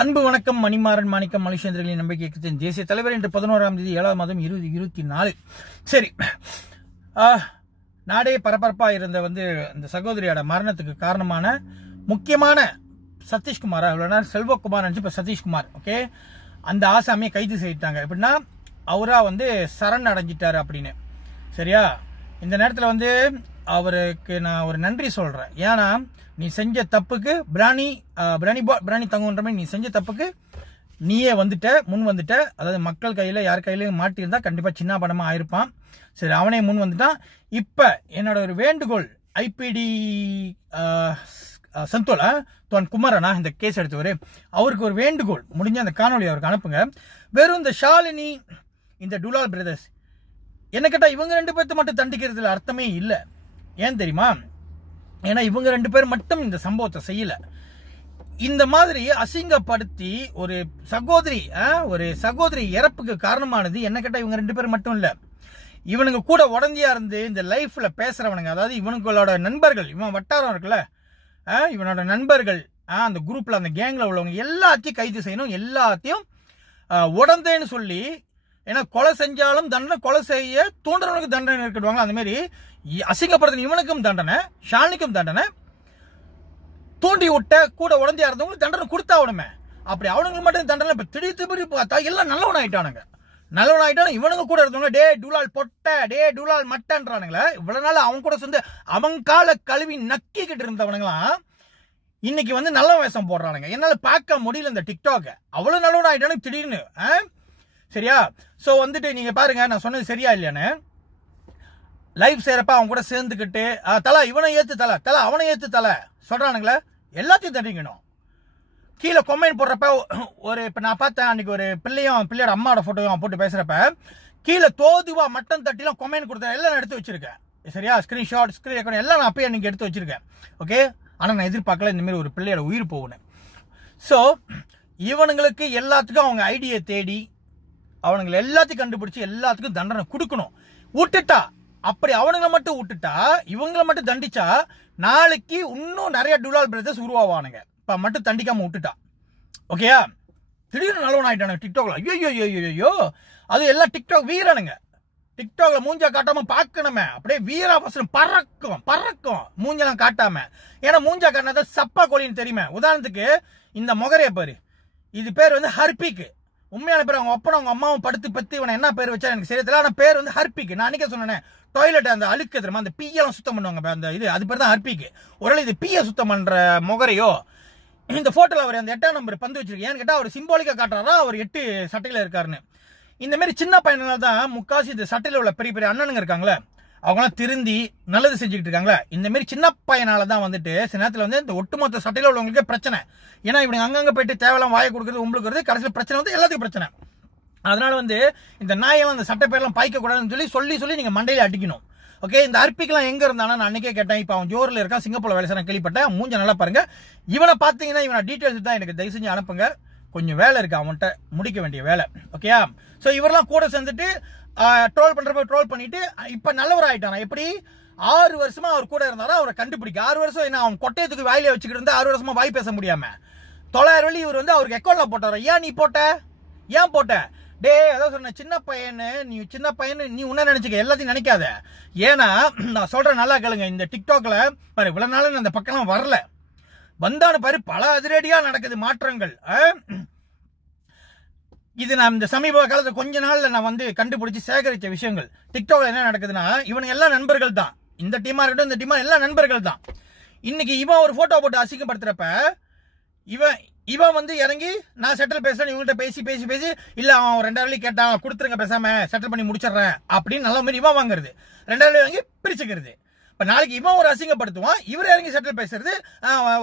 அன்பு வணக்கம். மணிமாறன் மாணிக்கம் மலேசியர்களின் நம்பிக்கை இயக்கத்தின் தேசிய தலைவர் இன்று 11ஆம் தேதி 7ஆம் மாதம் 2024. சரி, நாடே பரபரப்பாக இருந்த இந்த சகோதரியோட மரணத்துக்கு காரணமான முக்கியமான சதீஷ்குமார், செல்வகுமார் நினைச்சு இப்போ சதீஷ்குமார், ஓகே, அந்த ஆசாமியை கைது செய்யிட்டாங்க. எப்படின்னா அவரா சரண் அடைஞ்சிட்டாரு அப்படின்னு. சரியா, இந்த நேரத்தில் அவருக்கு நான் ஒரு நன்றி சொல்றேன். ஏன்னா நீ செஞ்ச தப்புக்கு பிராணி தங்குன்ற மாதிரி நீ செஞ்ச தப்புக்கு நீயே முன் வந்துட்ட. அதாவது மக்கள் கையில் யார் கையிலையும் மாட்டியிருந்தா கண்டிப்பா சின்ன படமா ஆயிருப்பான். சரி, அவனே முன் வந்துட்டான். இப்ப என்னோட ஒரு வேண்டுகோள், ஐபிடி சந்தோல் துவன் குமரனா இந்த கேஸ் எடுத்தவர், அவருக்கு ஒரு வேண்டுகோள், முடிஞ்ச அந்த காணொலி அவருக்கு அனுப்புங்க. வெறும் இந்த ஷாலினி, இந்த டுலால் பிரதர்ஸ், என்ன கேட்டா இவங்க 2 பேர்த்து மட்டும் தண்டிக்கிறதுல அர்த்தமே இல்லை. ஏன் தெரியுமா? ஏன்னா இவங்க 2 பேர் மட்டும் இந்த சம்பவத்தை செய்யல. இந்த மாதிரி அசிங்கப்படுத்தி ஒரு சகோதரி இறப்புக்கு காரணமானது என்ன கேட்டா இவங்க 2 பேர் மட்டும் இல்ல. இவனுங்க கூட உடந்தியா இருந்து இந்த லைஃப்ல பேசுறவனுங்க, அதாவது இவனுங்களோட நண்பர்கள், இவன் வட்டாரம் இருக்குல்ல, இவனோட நண்பர்கள், அந்த குரூப்ல அந்த கேங்ல உள்ளவங்க எல்லாத்தையும் கைது செய்யணும். எல்லாத்தையும் உடந்தேன்னு சொல்லி, ஏன்னா கொலை செஞ்சாலும் தண்டனை, கொலை செய்ய தூண்டுறவனுக்கு தண்டனை இருக்கட்டும். அந்த மாதிரி அசிங்கப்படுத்த இவனுக்கும் தண்டனை, ஷாலினிக்கும் தண்டனை, தூண்டி விட்ட கூட உடந்தியா இருந்தவங்களுக்கு தண்டனை கொடுத்தா அவனுமே. அப்படி அவனுங்களுக்கு மட்டும் தண்டனை. இப்ப திடீர்னு பார்த்தா எல்லாம் நல்லவன் ஆயிட்டானுங்க. இவனுங்க கூட இருந்தவங்க டே டுலால் பொட்ட, டே டுலால் மட்டன்றானுங்களே. இவ்வளவு நாள் அவன் கூட சேர்ந்து அவன் கால கழுவி நக்கிக்கிட்டு இருந்தவனுங்களாம் இன்னைக்கு நல்ல வேஷம் போடுறானுங்க. என்னால பார்க்க முடியல இந்த டிக்டாக். அவ்வளவு நல்லவன் ஆயிட்டானு திடீர்னு. சரியா? சோ நீங்க பாருங்க, நான் சொன்னது சரியா இல்லையான்னு. லைவ் செய்யறப்ப அவங்க கூட சேர்ந்துக்கிட்டு தலை இவனை ஏத்து, தலை அவனை ஏத்து தலை சொல்றானுங்களே, எல்லாத்தையும் தண்டிக்கணும். கீழே கொமெண்ட் போடுறப்ப இப்ப நான் பார்த்தேன் அன்னைக்கு ஒரு பிள்ளையோட அம்மாவோட போட்டோவும் போட்டு பேசுறப்ப கீழே தோதுவா மட்டன் தட்டிலாம் கொமெண்ட் கொடுத்தேன். எல்லாம் நான் எடுத்து வச்சிருக்கேன். சரியா? ஸ்கிரீன்ஷாட், ஸ்கிரீன் ரெக்கார்ட் எல்லாம் நான் அப்பயே அன்னைக்கு எடுத்து வச்சிருக்கேன். ஓகே, ஆனா நான் எதிர்பார்க்கல இந்த மாதிரி ஒரு பிள்ளையோட உயிர் போகணும். சோ இவனுங்களுக்கு எல்லாத்துக்கும் அவங்க ஐடியை தேடி அவனுங்களை எல்லாத்தையும் கண்டுபிடிச்சு எல்லாத்துக்கும் தண்டனை கொடுக்கணும். விட்டுட்டா, அப்படி அவனுங்களை மட்டும் விட்டுட்டா, இவங்களை மட்டும் தண்டிச்சா நாளைக்கு இன்னும் நிறைய டுலால் பிரதர்ஸ் உருவாவானுங்க. இப்ப மட்டும் தண்டிக்காம விட்டுட்டா, ஓகேயா? திடீர்னு நல்லவன் ஆயிட்டானுங்க டிக்டாக்ல. ஐயோ, அது எல்லாம் டிக்டாக் வீரனுங்க. டிக்டாக்ல மூஞ்சா காட்டாம பாக்கணுமே, அப்படியே வீராபசனம் பறக்கும் மூஞ்செல்லாம் காட்டாம. ஏன்னா மூஞ்சா காட்டினா சப்பா கோழின்னு தெரியுமே. உதாரணத்துக்கு இந்த முகரைய பாரு, இது பேர் ஹர்பிக். உண்மையான பேர் அவங்க அப்பனும் அவங்க அம்மாவும் படுத்து பத்தி இவனை என்ன பேர் வச்சா எனக்கு சரி தெரியல. ஆனா பேர் ஹர்பிக். நான் அன்னைக்கே சொன்னேன், டாய்லெட் அந்த அழுக்கு தெரியுமா, அந்த பீயெல்லாம் சுத்தம் பண்ணுவாங்க, அந்த இது, அது பேர் தான் ஹர்பிக். ஒருவேளை இது பீய சுத்தம் பண்ற முகரையோ. இந்த போட்டோல அவர் அந்த 8ஆம் நம்பர் பந்து வச்சிருக்கேன். ஏன்னு கேட்டா அவர் சிம்பாலிக்கா காட்டுறாரா அவர் 8 சட்டையில இருக்காருன்னு. இந்த மாதிரி சின்ன பையனால தான் முக்காசி இந்த சட்டையில உள்ள பெரிய பெரிய அண்ணனுங்க இருக்காங்களே, அவங்களாம் திருந்தி நல்லது செஞ்சுக்கிட்டு இருக்காங்களே. இந்த மாதிரி சின்ன பையனால தான் சில நேரத்தில் இந்த ஒட்டுமொத்த சட்டையில உள்ளவங்களுக்கே பிரச்சனை. ஏன்னா இவங்க அங்கங்க போயிட்டு தேவையெல்லாம் வாயை கொடுக்குறது, உங்களுக்கு கடைசியில் பிரச்சனை எல்லாத்துக்கும் பிரச்சனை. அதனால இந்த நாயெல்லாம் இந்த சட்டை பேர்லாம் பாய்க்க கூடாதுன்னு சொல்லி நீங்க மண்டையில அடிக்கணும். ஓகே, இந்த அர்ப்பிக்கெல்லாம் எங்க இருந்தானா நான் அன்னைக்கே கேட்டேன். இப்ப அவன் ஜோர்ல இருக்கான், சிங்கப்பூர்ல வேலை செய்ய கேள்விப்பட்டேன். மூஞ்ச நல்லா பாருங்க. இவனை பாத்தீங்கன்னா இவனை டீடைல்ஸ் தான் எனக்கு தயவு செஞ்சு அனுப்புங்க. கொஞ்சம் வேலை இருக்கு அவன்கிட்ட, முடிக்க வேண்டிய வேலை. ஓகேயா? சோ இவரெல்லாம் கூட சேர்ந்துட்டு ட்ரோல் பண்றப்ப ட்ரோல் பண்ணிட்டு இப்ப நல்லவர் ஆயிட்டானா. எப்படி 6 வருஷமா அவர் கூட இருந்தாரா அவரை கண்டுபிடிக்க. 6 வருஷம் என்ன அவன் கொட்டையத்துக்கு வாயிலே வச்சுக்கிட்டு இருந்தா 6 வருஷமா வாய் பேச முடியாம 9,000 வெள்ளி இவர் அவருக்கு அக்கௌண்ட்ல போட்டாரா. ஏன் நீ போட்ட? ஏன் போட்ட? டே அதான் சொன்ன, சின்ன பையன் நீ உன்ன நினைச்சுக்க, எல்லாத்தையும் நினைக்காத. ஏன்னா நான் சொல்றேன், நல்லா கேளுங்க. இந்த டிக்டாக்ல பாரு, இவ்வளவு நாள் அந்த பக்கம் வரல, வந்தானு பாரு, பல அதிரடியா நடக்குது மாற்றங்கள். இது நான் இந்த சமீப காலத்துல கொஞ்ச நாள்ல நான் கண்டுபிடிச்சு சேகரிச்ச விஷயங்கள். டிக்டாக்ல என்ன நடக்குதுன்னா, இவனுங்க எல்லாம் நண்பர்கள் தான். இந்த டீமா இருக்கட்டும், இந்த டீமா எல்லாம் நண்பர்கள் தான். இன்னைக்கு இவன் ஒரு போட்டோ போட்டு அசிங்கப்படுத்துறப்ப இவன் இறங்கி நான் செட்டில் பேசுறேன் இவங்கள்ட்ட பேசி இல்ல அவன் 2,000 கேட்டான் கொடுத்துருங்க, பேசாம செட்டில் பண்ணி முடிச்சிடுறேன் அப்படின்னு நல்ல மாதிரி இவன் வாங்குறது, 2,000 வாங்கி பிரிச்சுக்கிறது. இப்ப நாளைக்கு இவன் ஒரு அசிங்கப்படுத்துவான், இவர் இறங்கி செட்டில் பேசுறது,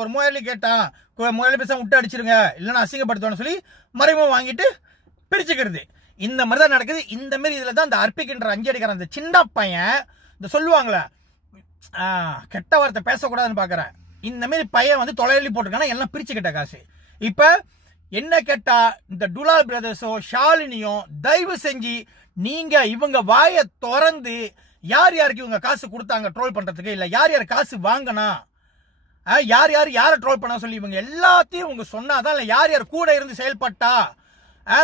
ஒரு 3,000 கேட்டான் 3,000 பேசாம விட்டு அடிச்சிருங்க இல்லைன்னா அசிங்கப்படுத்துவான்னு சொல்லி மறைமுகம் வாங்கிட்டு பிரிச்சுக்கிறது. இந்த மாதிரி தான் நடக்குது. இந்த மாதிரி இதுல தான் இந்த அர்ப்பிக்கின்ற 5 அடிக்கிற அந்த சின்ன பையன் இந்த சொல்லுவாங்களே, கெட்ட வார்த்தை பேசக்கூடாதுன்னு பாக்குறேன். இந்த மாதிரி பையன் தொலைலி போட்டிருக்கானா எல்லாம் பிரிச்சுக்கிட்ட காசு. இப்ப என்ன கேட்டா இந்த டுலால் பிரதர்ஸோ ஷாலினியோ தயவு செஞ்சு நீங்க இவங்க வாயை திறந்து யார் யாருக்கு இவங்க காசு கொடுத்தாங்க ட்ரோல் பண்றதுக்கு, இல்ல யார் யார் காசு வாங்கினா யார் யாரை ட்ரோல் பண்ண சொல்லி இவங்க எல்லாத்தையும் இவங்க சொன்னாதான், இல்லை யார் யார் கூட இருந்து செயல்பட்டா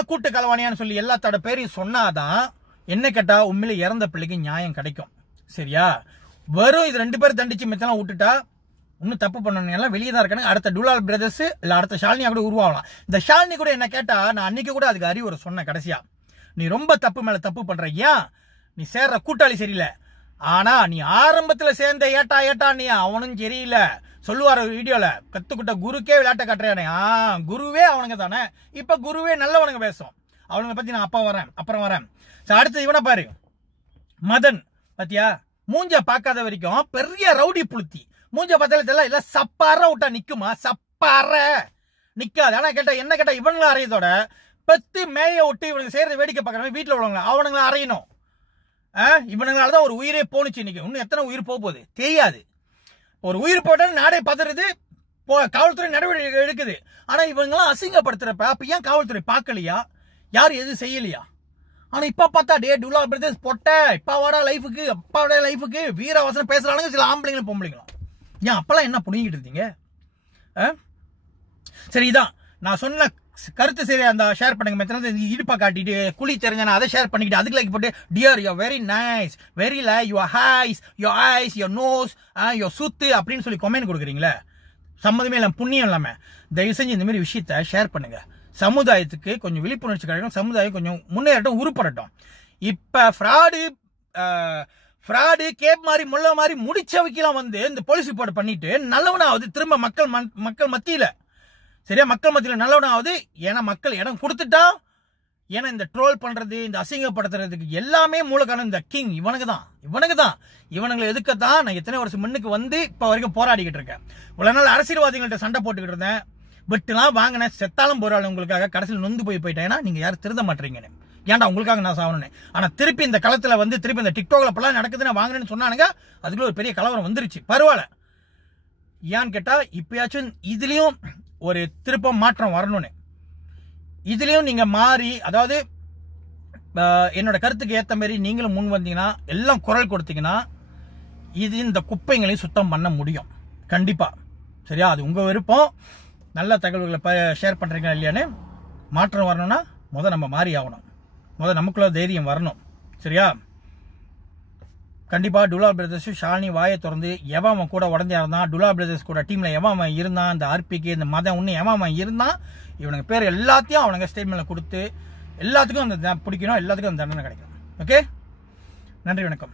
கூட்டு கலவாணியான்னு சொல்லி எல்லாத்தோட பேரையும் சொன்னாதான் என்ன கேட்டா உண்மையில இறந்த பிள்ளைக்கு நியாயம் கிடைக்கும். சரியா? வெறும் இது 2 பேரும் தண்டிச்சு மெத்தலாம் விட்டுட்டா இன்னும் தப்பு பண்ணணும் எல்லாம் வெளியே தான் இருக்காங்க. அடுத்த டுலால் பிரதர்ஸ் இல்லை அடுத்த ஷாலினியா கூட உருவாகலாம். இந்த ஷாலினி கூட என்ன கேட்டா நான் அன்னைக்கு கூட அதுக்கு அறிவுரை சொன்னேன். கடைசியா நீ ரொம்ப தப்பு மேல தப்பு பண்ற, ஏன் நீ சேர்ற கூட்டாளி சரியில்லை, ஆனா நீ ஆரம்பத்துல சேர்ந்த ஏட்டா நீ அவனும் சரியில்லை சொல்லுவார் ஒரு வீடியோல. கத்துக்கிட்ட குருக்கே விளையாட்ட காட்டுறானே, குருவே அவனுங்க தானே. இப்ப குருவே நல்லவனுங்க பேசும். அவனுங்க பத்தி நான் அப்புறம் வரேன். அடுத்து இவனை பாரு, மதன் பாத்தியா, மூஞ்ச பார்க்காத வரைக்கும் பெரிய ரவுடி புளுத்தி. மூஞ்ச பார்த்தாலே தெரியல, இல்ல சப்பார விட்டா நிக்குமா? சப்பார நிக்காது. ஆனா கேட்டா என்ன கேட்டா இவனுங்களை அறையதோட பத்து மேய விட்டு இவனுக்கு செய்யறது வேடிக்கை பார்க்கறவங்க வீட்டுல உள்ளவங்க அவனுங்களை அறையணும். இவனுங்களாலதான் ஒரு உயிரே போனுச்சு. இன்னைக்கு இன்னும் எத்தனை உயிர் போகுது தெரியாது. ஒரு உயிர் போட்டாலும் நாடே பதறது, காவல்துறை நடவடிக்கை எடுக்குது. ஆனா இவங்கெல்லாம் அசிங்கப்படுத்துறப்ப அப்ப ஏன் காவல்துறை பார்க்கலையா? யாரும் எதுவும் செய்யலையா? ஆனா இப்ப பார்த்தா டுலால் பிரதர்ஸ் பொட்ட இப்பாவோட லைஃபுக்கு அப்பாவோட லைஃபுக்கு வீரவசனம் பேசுறானுங்க சில ஆம்பளைங்களும் பொம்பளைங்களும். ஏன் அப்பெல்லாம் என்ன புடிங்கிட்டு இருந்தீங்க? சரி, இதான் நான் சொன்ன கருத்து. சரி, அந்த ஷேர் பண்ணுங்க. இடுப்பா காட்டிட்டு குழி தெரிஞ்சா அதை ஷேர் பண்ணிக்கிட்டு அதுக்கு லைக் போட்டு dear you very nice, very your highs, your eyes, your nose, your சுத்து அப்படின்னு சொல்லி கமெண்ட் கொடுக்குறீங்களே, சம்மந்தமே இல்லாம புண்ணியம் இல்லாம தயவு செஞ்சு இந்த மாதிரி விஷயத்த ஷேர் பண்ணுங்க. சமுதாயத்துக்கு கொஞ்சம் விழிப்புணர்ச்சி கிடைக்கும், சமுதாயம் கொஞ்சம் முன்னேறட்டும், உருப்படட்டும். இப்ப ஃப்ராடு கேப் மாதிரி முள்ள மாதிரி முடிச்சவைக்கெல்லாம் இந்த போலீஸ் ரிப்போர்ட் பண்ணிட்டு நல்லவனாவது திரும்ப மக்கள் மத்தியில, சரியா, மக்கள் மத்தியில் நல்லவனாவது. ஏன்னா மக்கள் இடம் கொடுத்துட்டா, ஏன்னா இந்த ட்ரோல் பண்றது இந்த அசிங்கப்படுத்துறதுக்கு எல்லாமே மூலக்கான இந்த கிங் இவனுக்கு தான். இவனுங்களை எதுக்கத்தான் நான் எத்தனை வருஷம் முன்னுக்கு இப்ப வரைக்கும் போராடிக்கிட்டு இருக்கேன். இவ்வளவு நாள் அரசியல்வாதிகள்ட்ட சண்டை போட்டுக்கிட்டு இருந்தேன். பட்டுலாம் வாங்கினேன், செத்தாலும் போராளி உங்களுக்காக, கடைசியில் நொந்து போயிட்டேன். ஏன்னா நீங்க யாரும் திருந்த மாட்டீங்கன்னு. ஏன்டா உங்களுக்காக நான் சாவணும். ஆனா திருப்பி இந்த களத்துல திருப்பி இந்த டிக்டாக்ல பலாம் நடக்குதுன்னு வாங்கினேன்னு சொன்னானுங்க. அதுக்குள்ள ஒரு பெரிய கலவரம் வந்துருச்சு. பரவாயில்ல, ஏன்னு கேட்டா இப்பயாச்சும் இதுலயும் ஒரு திருப்பம் மாற்றம் வரணும்னு, இதுலயும் நீங்க மாறி, அதாவது என்னோட கருத்துக்கு ஏத்த மாதிரி நீங்களும் முன் வந்தீங்கன்னா, எல்லாம் குரல் கொடுத்தீங்கன்னா, இது இந்த குப்பைங்களையும் சுத்தம் பண்ண முடியும் கண்டிப்பா. சரியா? அது உங்க விருப்பம். நல்ல தகவல்களை ஷேர் பண்றீங்க இல்லையான்னு. மாற்றம் வரணும்னா நம்ம மாறி ஆகணும். நமக்குள்ள தைரியம் வரணும். சரியா? கண்டிப்பா டுலால் பிரதர்ஸ் ஷாலினி வாயை திறந்து எவன் கூட உடஞ்சா இருந்தான், டுலால் பிரதர்ஸ் கூட டீம்ல எவன் இருந்தான், இந்த ஆர்பிக்கு இந்த மதம் ஒண்ணு எவன் இருந்தான், இவனுக்கு பேர் எல்லாத்தையும் அவனுங்க ஸ்டேட்மெண்ட்ல கொடுத்து எல்லாத்துக்கும் அந்த பிடிக்கணும், எல்லாத்துக்கும் அந்த தண்டனை கிடைக்கும். ஓகே, நன்றி, வணக்கம்.